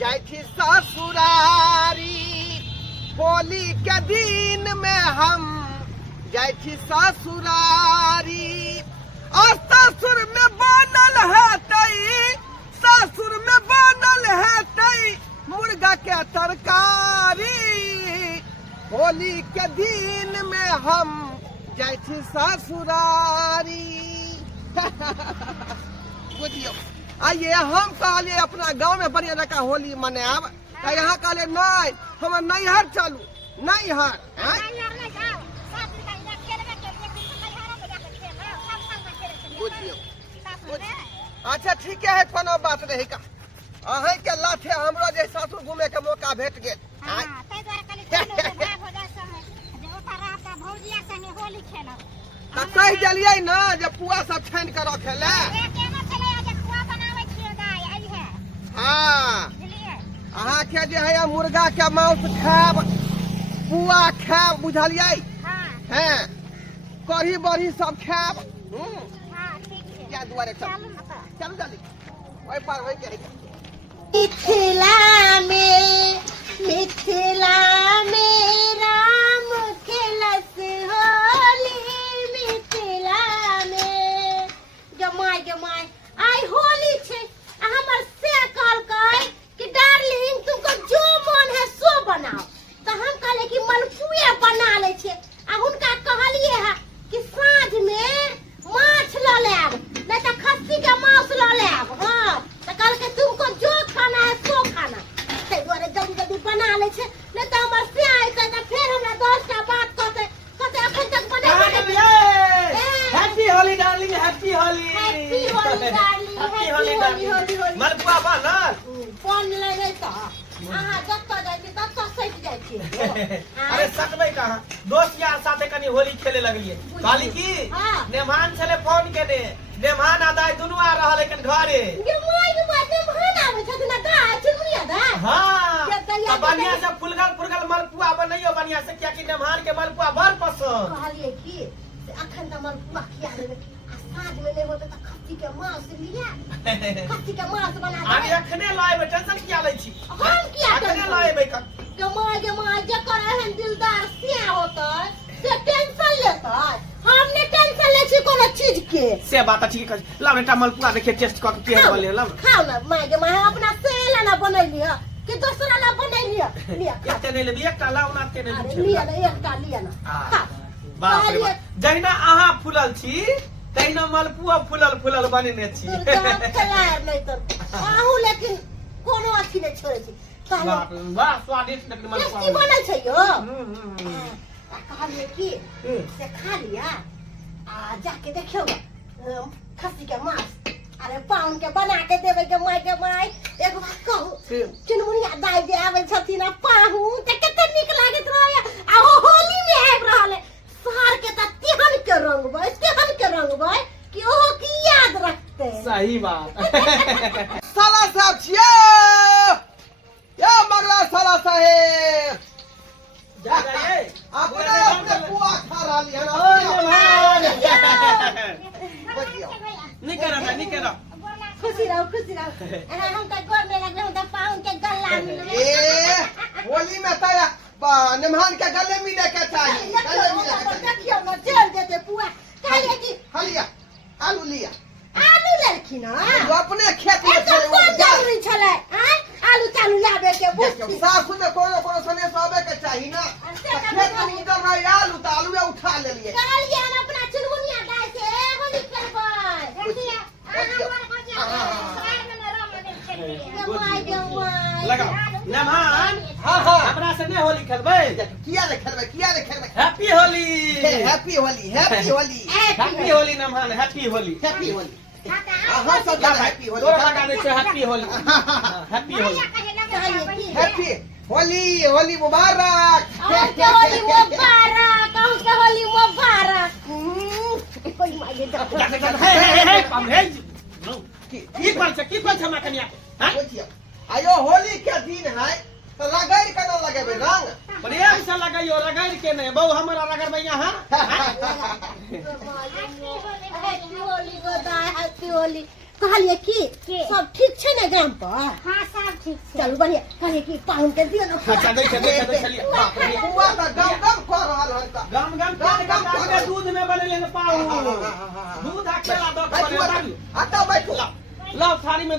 जाय थी ससुरारी होली के दिन में हम जाय थी ससुरारी और ससुर में बनल है तई ससुर में बनल है तई मुर्गा के तरकारी होली के दिन में हम जाय थी ससुरारी बुझियो आइए हम कहलिए अपना गांव में बढ़िया रखा होली मनाब यहाँ कहले नहीं हम नैहर चलू नैहर बुझियो अच्छा ठीक है कोनो बात नहीं का अहे के लाथे हमरो जे सासुर घूमे के मौका भेट गेल तो कह दिलिए ना जे पुआ सब छान के रखेला हाँ अहाँ के जे है मुर्गा के मांस खाब पुआ खाब बुझलिए हैं कढ़ी बड़ी सब खाब क्या दुआरे चल जल्दी ओए पार होई के मिथिला में राम खेलस होली मिथिला में जमाई आई होली छे हमर से कहलकै कि डार्लिंग तुमको जो मन है सो बनाओ तो हम कहले कि मलपुए बना ले छे आ हुनका कहलिए है कि साँझ में माछ ल लेब नहीं तो खस्सी के मांस ल लेब हां तो कहलकै तुमको जो खाना है सो खाना ते दुआरे जल्दी बना ले छे नहीं तो हमर से आइते तो फिर हमरा 10 टा बात कहते अखन तक बना happy Holi darling happy Holi darling happy Holi malpua बनल फोन लगे तो अहाँ जत्ता जाइ छी तत्ता सटि जाइ छी अरे सकबै कहाँ दोस्त यार साथे कनी होली खेले लगलिए कहली की नेमान छले फोन केने नेमान आदाय दुनु आ रहल लेकिन घरे ये मोबाइल नेमान आवे छथिन ना दाय चुनमुनिया दाय हां अब बढ़िया से फुलगल मलपुआ बनइयो बढ़िया से क्या कि नेमान के मलपुआ बड़ पसंद कहलिए की अखन त मलपुआ खिया देबे साँझ में नहीं होते तो खस्सी के मांस लिया खस्सी के मांस बना दे आगे अखने लाएबे टेंशन किया लै छी हम किया अखने लाएबे का जमाई जकर एहन दिलदार से होता से टेंशन लेता हमने टेंशन ले छी कोनो चीज के से बात ठीक है ला बेटा मलपुआ देखिए टेस्ट क के केहन बनले ला खाओ ना माय अपना सेला ना बनैली है कि दूसरा ला बनैली है लिया एकटे नहीं लेबी एकटा लाउ ना के नहीं लिया ना एकटा लिया ना खा बाप रे जहिना अहाँ फुलल छी तहिना मलपुआ फुलल बनेने छी नहीं तो आहू लेकिन कोनो अथी नहीं छोड़े छी वाह स्वादिष्ट लेकिन मलपुआ की बनै छै यो कहलिए की से खा लिया आ जाके देखियो खस्सी के मांस अरे पाउन के बना के देवे के माय एक बात कहू चुनमुनिया दाई जे आवे छथिन आ पाहू त कते निक लागत रहय आ होली में आबि रहले शहर के त तेहन के रंग बय कि ओहो की याद रखते सही बात साला साहब छियो या मगला साला साहेब जा जाइए अपने पुआ खा रहली है नहीं करा खुशी रहो हम त गोर में लगे हम त पाउन के गल्ला में ए होली में तया निमहान के गले मिले के चाहिए गले मिले के देखियो न चल देते पुआ कहले कि हलिया आलू लिया आलू लड़की ना जो अपने खेत में तो कौन जरूरी छले हैं आलू चालू लाबे के बुझी सासु में कोनो सने आवे के चाहिए ना खेत में उधर रह आलू त आलू उठा ले लिए कहलिए हम अपना चुनमुनिया दाई से होली करबै देखिए लगाओ नमान हां हमरा से नहीं होली खेलबै किया ले खेलबै हैप्पी होली हैप्पी होली नमान हैप्पी होली हां सब हैप्पी होली दो लगा दे हैप्पी होली हैप्पी होली होली मुबारक होली मुबारक कोई मागे हे की कोन छ कनिया हां आयो होली के दिन है तो लगाई के ना लगेबे रंग प्रेम से लगाइयो रगड़ के नहीं बहु हमरा रगड़बै यहां हैप्पी होली गोदाई हैप्पी होली कहलिए कि के? सब ठीक छे ना गाम पर हाँ सब ठीक छै चलू बढ़िया कहलिए कि पाहुन के दियो ना अच्छा चलिए बुआ तो गम गम कर रहल हन त गम गम के दूध में बनेले न पाऊ दूध आ केला दो के बनेले आता बैठो लाओ थाली में